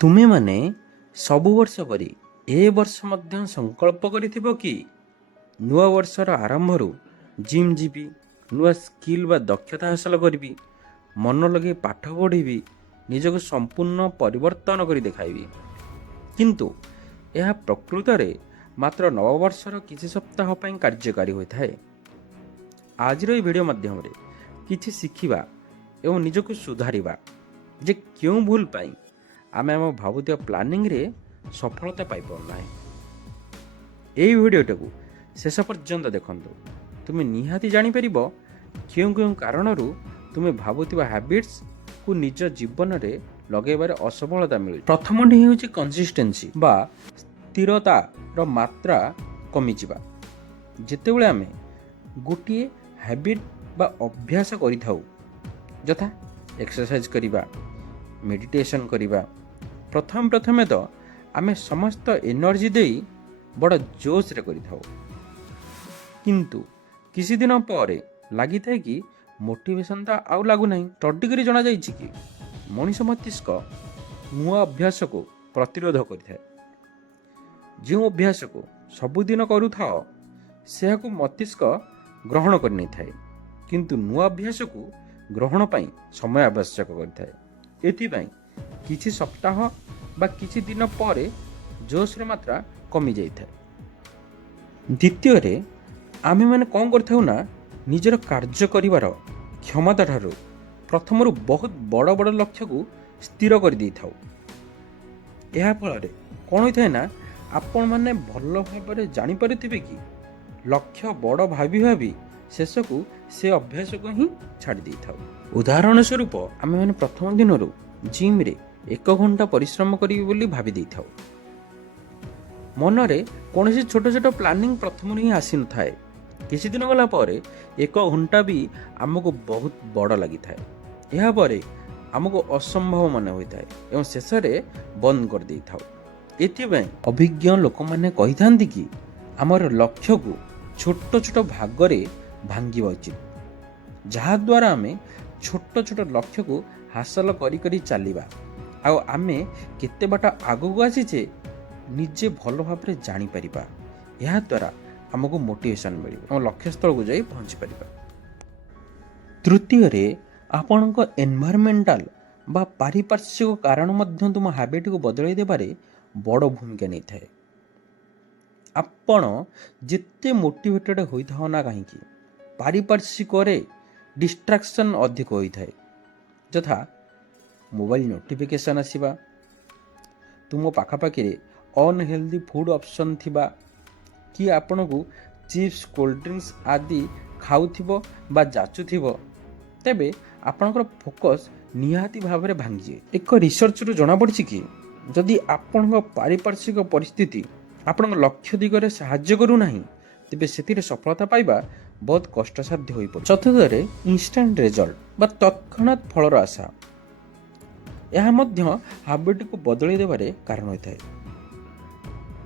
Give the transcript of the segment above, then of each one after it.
ତୁମେମାନେ ସବୁ ବର୍ଷ ପରି ଏ ବର୍ଷ ମଧ୍ୟ ସଂକଳ୍ପ କରିଥିବ କି ନୂଆ ବର୍ଷର ଆରମ୍ଭରୁ ଜିମ୍ ଯିବି, ନୂଆ ସ୍କିଲ୍ ବା ଦକ୍ଷତା ହାସଲ କରିବି, ମନ ଲଗାଇ ପାଠ ପଢ଼ିବି, ନିଜକୁ ସମ୍ପୂର୍ଣ୍ଣ ପରିବର୍ତ୍ତନ କରି ଦେଖାଇବି। କିନ୍ତୁ ଏହା ପ୍ରକୃତରେ ମାତ୍ର ନବବର୍ଷର କିଛି ସପ୍ତାହ ପାଇଁ କାର୍ଯ୍ୟକାରୀ ହୋଇଥାଏ। ଆଜିର ଏହି ଭିଡ଼ିଓ ମାଧ୍ୟମରେ କିଛି ଶିଖିବା ଏବଂ ନିଜକୁ ସୁଧାରିବା ଯେ କେଉଁ ଭୁଲ ପାଇଁ ଆମେ ଆମ ଭାବୁଥିବା ପ୍ଲାନିଂରେ ସଫଳତା ପାଇପାରୁନାହିଁ। ଏହି ଭିଡ଼ିଓଟାକୁ ଶେଷ ପର୍ଯ୍ୟନ୍ତ ଦେଖନ୍ତୁ। ତୁମେ ନିହାତି ଜାଣିପାରିବ କେଉଁ କେଉଁ କାରଣରୁ ତୁମେ ଭାବୁଥିବା ହ୍ୟାବିଟ୍ସକୁ ନିଜ ଜୀବନରେ ଲଗାଇବାରେ ଅସଫଳତା ମିଳୁଛି। ପ୍ରଥମଟି ହେଉଛି କନସିଷ୍ଟେନ୍ସି ବା ସ୍ଥିରତାର ମାତ୍ରା କମିଯିବା। ଯେତେବେଳେ ଆମେ ଗୋଟିଏ ହ୍ୟାବିଟ୍ ବା ଅଭ୍ୟାସ କରିଥାଉ, ଯଥା ଏକ୍ସରସାଇଜ୍ କରିବା, ମେଡ଼ିଟେସନ୍ କରିବା, ପ୍ରଥମେ ତ ଆମେ ସମସ୍ତ ଏନର୍ଜି ଦେଇ ବଡ଼ ଜୋସ୍ରେ କରିଥାଉ। କିନ୍ତୁ କିଛି ଦିନ ପରେ ଲାଗିଥାଏ କି ମୋଟିଭେସନ୍ ତ ଆଉ ଲାଗୁନାହିଁ। ଷ୍ଟଡି କରି ଜଣାଯାଇଛି କି ମଣିଷ ମସ୍ତିଷ୍କ ନୂଆ ଅଭ୍ୟାସକୁ ପ୍ରତିରୋଧ କରିଥାଏ। ଯେଉଁ ଅଭ୍ୟାସକୁ ସବୁଦିନ କରୁଥାଅ ସେହାକୁ ମସ୍ତିଷ୍କ ଗ୍ରହଣ କରିନେଇଥାଏ, କିନ୍ତୁ ନୂଆ ଅଭ୍ୟାସକୁ ଗ୍ରହଣ ପାଇଁ ସମୟ ଆବଶ୍ୟକ କରିଥାଏ। ଏଥିପାଇଁ କିଛି ସପ୍ତାହ ବା କିଛି ଦିନ ପରେ ଜୋସ୍ର ମାତ୍ରା କମିଯାଇଥାଏ। ଦ୍ୱିତୀୟରେ, ଆମେମାନେ କ'ଣ କରିଥାଉ ନା ନିଜର କାର୍ଯ୍ୟ କରିବାର କ୍ଷମତା ଠାରୁ ପ୍ରଥମରୁ ବହୁତ ବଡ଼ ବଡ଼ ଲକ୍ଷ୍ୟକୁ ସ୍ଥିର କରିଦେଇଥାଉ। ଏହା ଫଳରେ କ'ଣ ହୋଇଥାଏ ନା ଆପଣମାନେ ଭଲ ଭାବରେ ଜାଣିପାରୁଥିବେ କି ଲକ୍ଷ୍ୟ ବଡ଼ ଭାବି ଭାବି ଶେଷକୁ ସେ ଅଭ୍ୟାସକୁ ହିଁ ଛାଡ଼ି ଦେଇଥାଉ। ଉଦାହରଣ ସ୍ୱରୂପ, ଆମେମାନେ ପ୍ରଥମ ଦିନରୁ ଜିମ୍ରେ 1 ଘଣ୍ଟା ପରିଶ୍ରମ କରିବି ବୋଲି ଭାବି ଦେଇଥାଉ। ମନରେ କୌଣସି ଛୋଟ ଛୋଟ ପ୍ଲାନିଂ ପ୍ରଥମରୁ ହିଁ ଆସିନଥାଏ। କିଛି ଦିନ ଗଲା ପରେ 1 ଘଣ୍ଟା ବି ଆମକୁ ବହୁତ ବଡ଼ ଲାଗିଥାଏ। ଏହାପରେ ଆମକୁ ଅସମ୍ଭବ ମନେ ହୋଇଥାଏ ଏବଂ ଶେଷରେ ବନ୍ଦ କରିଦେଇଥାଉ। ଏଥିପାଇଁ ଅଭିଜ୍ଞ ଲୋକମାନେ କହିଥାନ୍ତି କି ଆମର ଲକ୍ଷ୍ୟକୁ ଛୋଟ ଛୋଟ ଭାଗରେ ଭାଙ୍ଗିବା ଉଚିତ, ଯାହାଦ୍ୱାରା ଆମେ ଛୋଟ ଛୋଟ ଲକ୍ଷ୍ୟକୁ ହାସଲ କରି କରି ଚାଲିବା ଆଉ ଆମେ କେତେ ବାଟ ଆଗକୁ ଆସିଛେ ନିଜେ ଭଲ ଭାବରେ ଜାଣିପାରିବା। ଏହାଦ୍ୱାରା ଆମକୁ ମୋଟିଭେସନ୍ ମିଳିବ ଏବଂ ଲକ୍ଷ୍ୟସ୍ଥଳକୁ ଯାଇ ପହଞ୍ଚିପାରିବା। ତୃତୀୟରେ, ଆପଣଙ୍କ ଏନଭାରମେଣ୍ଟାଲ ବା ପାରିପାର୍ଶ୍ୱିକ କାରଣ ମଧ୍ୟ ତୁମ ହ୍ୟାବିଟ୍କୁ ବଦଳାଇ ଦେବାରେ ବଡ଼ ଭୂମିକା ନେଇଥାଏ। ଆପଣ ଯେତେ ମୋଟିଭେଟେଡ଼ ହୋଇଥାଉ ନା କାହିଁକି, ପାରିପାର୍ଶ୍ୱିକରେ ଡିଷ୍ଟ୍ରାକ୍ସନ୍ ଅଧିକ ହୋଇଥାଏ। ଯଥା ମୋବାଇଲ ନୋଟିଫିକେସନ୍ ଆସିବା, ତୁମ ପାଖାପାଖିରେ ଅନହେଲ୍ଦି ଫୁଡ଼୍ ଅପସନ୍ ଥିବା, କି ଆପଣଙ୍କୁ ଚିପ୍ସ, କୋଲ୍ଡ୍ରିଙ୍କସ୍ ଆଦି ଖାଉଥିବ ବା ଯାଚୁଥିବ, ତେବେ ଆପଣଙ୍କର ଫୋକସ୍ ନିହାତି ଭାବରେ ଭାଙ୍ଗିଯାଏ। ଏକ ରିସର୍ଚ୍ଚରୁ ଜଣାପଡ଼ିଛି କି ଯଦି ଆପଣଙ୍କ ପାରିପାର୍ଶ୍ୱିକ ପରିସ୍ଥିତି ଆପଣଙ୍କ ଲକ୍ଷ୍ୟ ଦିଗରେ ସାହାଯ୍ୟ କରୁନାହିଁ, ତେବେ ସେଥିରେ ସଫଳତା ପାଇବା ବହୁତ କଷ୍ଟସାଧ୍ୟ ହୋଇପଡ଼େ। ଚତୁର୍ଥରେ, ଇନଷ୍ଟାଣ୍ଟ ରେଜଲ୍ଟ ବା ତତ୍କ୍ଷଣାତ୍ ଫଳର ଆଶା। ଏହା ମଧ୍ୟ ହ୍ୟାବିଟ୍କୁ ବଦଳାଇ ଦେବାରେ କାରଣ ହୋଇଥାଏ।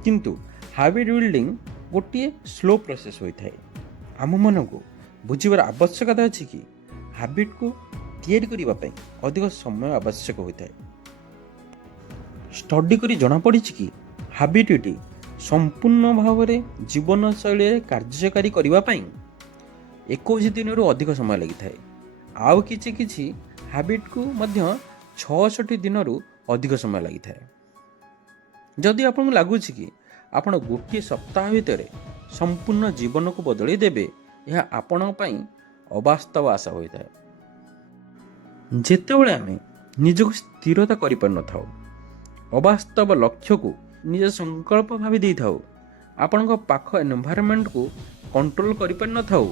କିନ୍ତୁ ହ୍ୟାବିଟ୍ ବିଲ୍ଡିଂ ଗୋଟିଏ ସ୍ଲୋ ପ୍ରୋସେସ୍ ହୋଇଥାଏ। ଆମମାନଙ୍କୁ ବୁଝିବାର ଆବଶ୍ୟକତା ଅଛି କି ହ୍ୟାବିଟ୍କୁ ତିଆରି କରିବା ପାଇଁ ଅଧିକ ସମୟ ଆବଶ୍ୟକ ହୋଇଥାଏ। ଷ୍ଟଡି କରି ଜଣାପଡ଼ିଛି କି ହ୍ୟାବିଟ୍ଟି ସମ୍ପୂର୍ଣ୍ଣ ଭାବରେ ଜୀବନଶୈଳୀରେ କାର୍ଯ୍ୟକାରୀ କରିବା ପାଇଁ 21 ଦିନରୁ ଅଧିକ ସମୟ ଲାଗିଥାଏ। ଆଉ କିଛି ହ୍ୟାବିଟ୍କୁ ମଧ୍ୟ 66 ଦିନରୁ ଅଧିକ ସମୟ ଲାଗିଥାଏ। ଯଦି ଆପଣଙ୍କୁ ଲାଗୁଛି କି ଆପଣ ଗୋଟିଏ ସପ୍ତାହ ଭିତରେ ସମ୍ପୂର୍ଣ୍ଣ ଜୀବନକୁ ବଦଳାଇ ଦେବେ, ଏହା ଆପଣଙ୍କ ପାଇଁ ଅବାସ୍ତବ ଆଶା ହୋଇଥାଏ। ଯେତେବେଳେ ଆମେ ନିଜକୁ ସ୍ଥିରତା କରିପାରିନଥାଉ, ଅବାସ୍ତବ ଲକ୍ଷ୍ୟକୁ ନିଜ ସଂକଳ୍ପ ଭାବି ଦେଇଥାଉ, ଆପଣଙ୍କ ପାଖ ଏନଭାରମେଣ୍ଟକୁ କଣ୍ଟ୍ରୋଲ କରିପାରିନଥାଉ,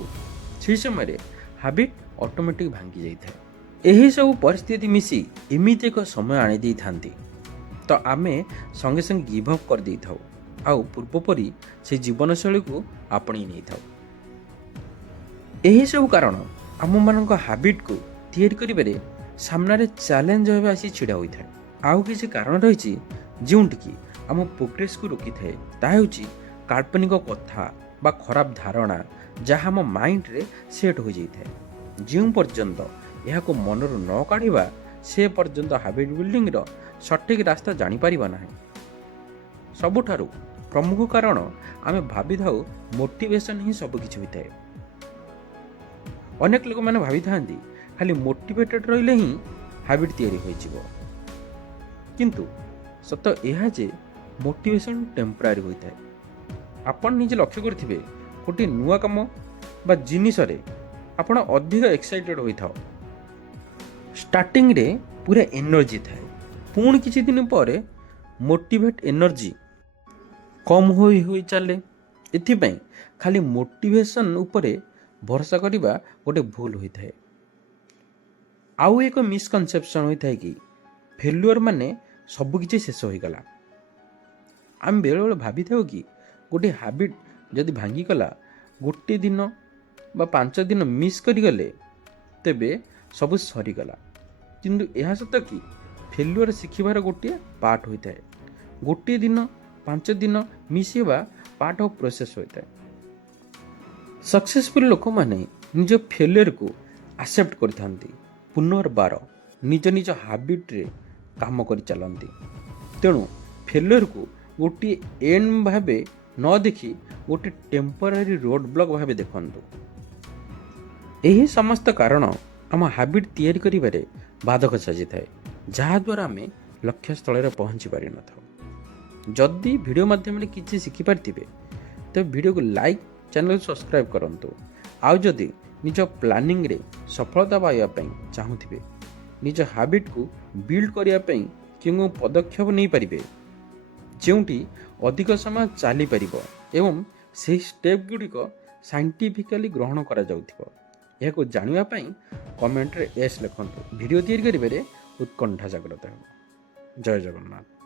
ସେହି ସମୟରେ ହ୍ୟାବିଟ୍ ଅଟୋମେଟିକ୍ ଭାଙ୍ଗି ଯାଇଥାଏ। ଏହିସବୁ ପରିସ୍ଥିତି ମିଶି ଏମିତି ଏକ ସମୟ ଆଣିଦେଇଥାନ୍ତି ତ ଆମେ ସଙ୍ଗେ ସଙ୍ଗେ ଗିଭ୍ ଅପ୍ କରିଦେଇଥାଉ ଆଉ ପୂର୍ବପରି ସେହି ଜୀବନଶୈଳୀକୁ ଆପଣେଇ ନେଇଥାଉ। ଏହିସବୁ କାରଣ ଆମମାନଙ୍କ ହ୍ୟାବିଟ୍କୁ ତିଆରି କରିବାରେ ସାମ୍ନାରେ ଚ୍ୟାଲେଞ୍ଜ ଭାବେ ଆସି ଛିଡ଼ା ହୋଇଥାଏ। ଆଉ କିଛି କାରଣ ରହିଛି ଯେଉଁଠିକି ଆମ ପ୍ରୋଗ୍ରେସକୁ ରୋକିଥାଏ। ତାହା ହେଉଛି କାଳ୍ପନିକ କଥା ବା ଖରାପ ଧାରଣା, ଯାହା ଆମ ମାଇଣ୍ଡରେ ସେଟ୍ ହୋଇଯାଇଥାଏ। ଯେଉଁ ପର୍ଯ୍ୟନ୍ତ ଏହାକୁ ମନରୁ ନ କାଢ଼ିବା, ସେ ପର୍ଯ୍ୟନ୍ତ ହାବିଟ୍ ବିଲ୍ଡିଂର ସଠିକ୍ ରାସ୍ତା ଜାଣିପାରିବ ନାହିଁ। ସବୁଠାରୁ ପ୍ରମୁଖ କାରଣ ଆମେ ଭାବିଥାଉ ମୋଟିଭେସନ୍ ହିଁ ସବୁକିଛି ହୋଇଥାଏ। ଅନେକ ଲୋକମାନେ ଭାବିଥାନ୍ତି ଖାଲି ମୋଟିଭେଟେଡ୍ ରହିଲେ ହିଁ ହାବିଟ୍ ତିଆରି ହୋଇଯିବ। କିନ୍ତୁ ସତ ଏହା ଯେ ମୋଟିଭେସନ୍ ଟେମ୍ପରାରୀ ହୋଇଥାଏ। ଆପଣ ନିଜେ ଲକ୍ଷ୍ୟ କରିଥିବେ ଗୋଟିଏ ନୂଆ କାମ ବା ଜିନିଷରେ ଆପଣ ଅଧିକ ଏକ୍ସାଇଟେଡ୍ ହୋଇଥାଅ। ଷ୍ଟାର୍ଟିଂରେ ପୁରା ଏନର୍ଜି ଥାଏ, ପୁଣି କିଛି ଦିନ ପରେ ମୋଟିଭେଟ୍ ଏନର୍ଜି କମ୍ ହୋଇ ଚାଲେ। ଏଥିପାଇଁ ଖାଲି ମୋଟିଭେସନ୍ ଉପରେ ଭରସା କରିବା ଗୋଟେ ଭୁଲ ହୋଇଥାଏ। ଆଉ ଏକ ମିସକନସେପସନ୍ ହୋଇଥାଏ କି ଫେଲୁଅର୍ ମାନେ ସବୁକିଛି ଶେଷ ହୋଇଗଲା। ଆମେ ବେଳେବେଳେ ଭାବିଥାଉ କି ଗୋଟିଏ ହାବିଟ୍ ଯଦି ଭାଙ୍ଗିଗଲା, ଗୋଟିଏ ଦିନ ବା 5 ଦିନ ମିସ୍ କରିଗଲେ ତେବେ ସବୁ ସରିଗଲା। କିନ୍ତୁ ଏହା ସତ କି ଫେଲୁଅର୍ ଶିଖିବାର ଗୋଟିଏ ପାର୍ଟ ହୋଇଥାଏ। ଗୋଟିଏ ଦିନ 5 ଦିନ ମିସ୍ ହେବା ପାର୍ଟ ଅଫ୍ ପ୍ରୋସେସ୍ ହୋଇଥାଏ। ସକ୍ସେସଫୁଲ୍ ଲୋକମାନେ ନିଜ ଫେଲୁଅର୍କୁ ଆକ୍ସେପ୍ଟ କରିଥାନ୍ତି, ପୁନର୍ବାର ନିଜ ନିଜ ହାବିଟ୍ରେ କାମ କରିଚାଲନ୍ତି। ତେଣୁ ଫେଲୁଅର୍କୁ ଗୋଟିଏ ଏଣ୍ଡ ଭାବେ ନ ଦେଖି ଗୋଟିଏ ଟେମ୍ପୋରାରୀ ରୋଡ୍ ବ୍ଲକ୍ ଭାବେ ଦେଖନ୍ତୁ। ଏହି ସମସ୍ତ କାରଣ ଆମ ହାବିଟ୍ ତିଆରି କରିବାରେ ବାଧକ ସାଜିଥାଏ, ଯାହାଦ୍ୱାରା ଆମେ ଲକ୍ଷ୍ୟସ୍ଥଳରେ ପହଞ୍ଚି ପାରିନଥାଉ। ଯଦି ଭିଡ଼ିଓ ମାଧ୍ୟମରେ କିଛି ଶିଖିପାରିଥିବେ ତେବେ ଭିଡ଼ିଓକୁ ଲାଇକ୍, ଚ୍ୟାନେଲକୁ ସବସ୍କ୍ରାଇବ୍ କରନ୍ତୁ। ଆଉ ଯଦି ନିଜ ପ୍ଲାନିଂରେ ସଫଳତା ପାଇବା ପାଇଁ ଚାହୁଁଥିବେ, ନିଜ ହାବିଟ୍କୁ ବିଲ୍ଡ କରିବା ପାଇଁ କେଉଁ ପଦକ୍ଷେପ ନେଇପାରିବେ, ଯେଉଁଠି ଅଧିକ ସମୟ ଚାଲିପାରିବ ଏବଂ ସେହି ଷ୍ଟେପ୍ ଗୁଡ଼ିକ ସାଇଣ୍ଟିଫିକାଲି ଗ୍ରହଣ କରାଯାଉଥିବ, ଏହାକୁ ଜାଣିବା ପାଇଁ କମେଣ୍ଟରେ ଏସ୍ ଲେଖନ୍ତୁ। ଭିଡ଼ିଓ ତିଆରି କରିବାରେ ଉତ୍କଣ୍ଠା ଜାଗ୍ରତ ହେବ। ଜୟ ଜଗନ୍ନାଥ।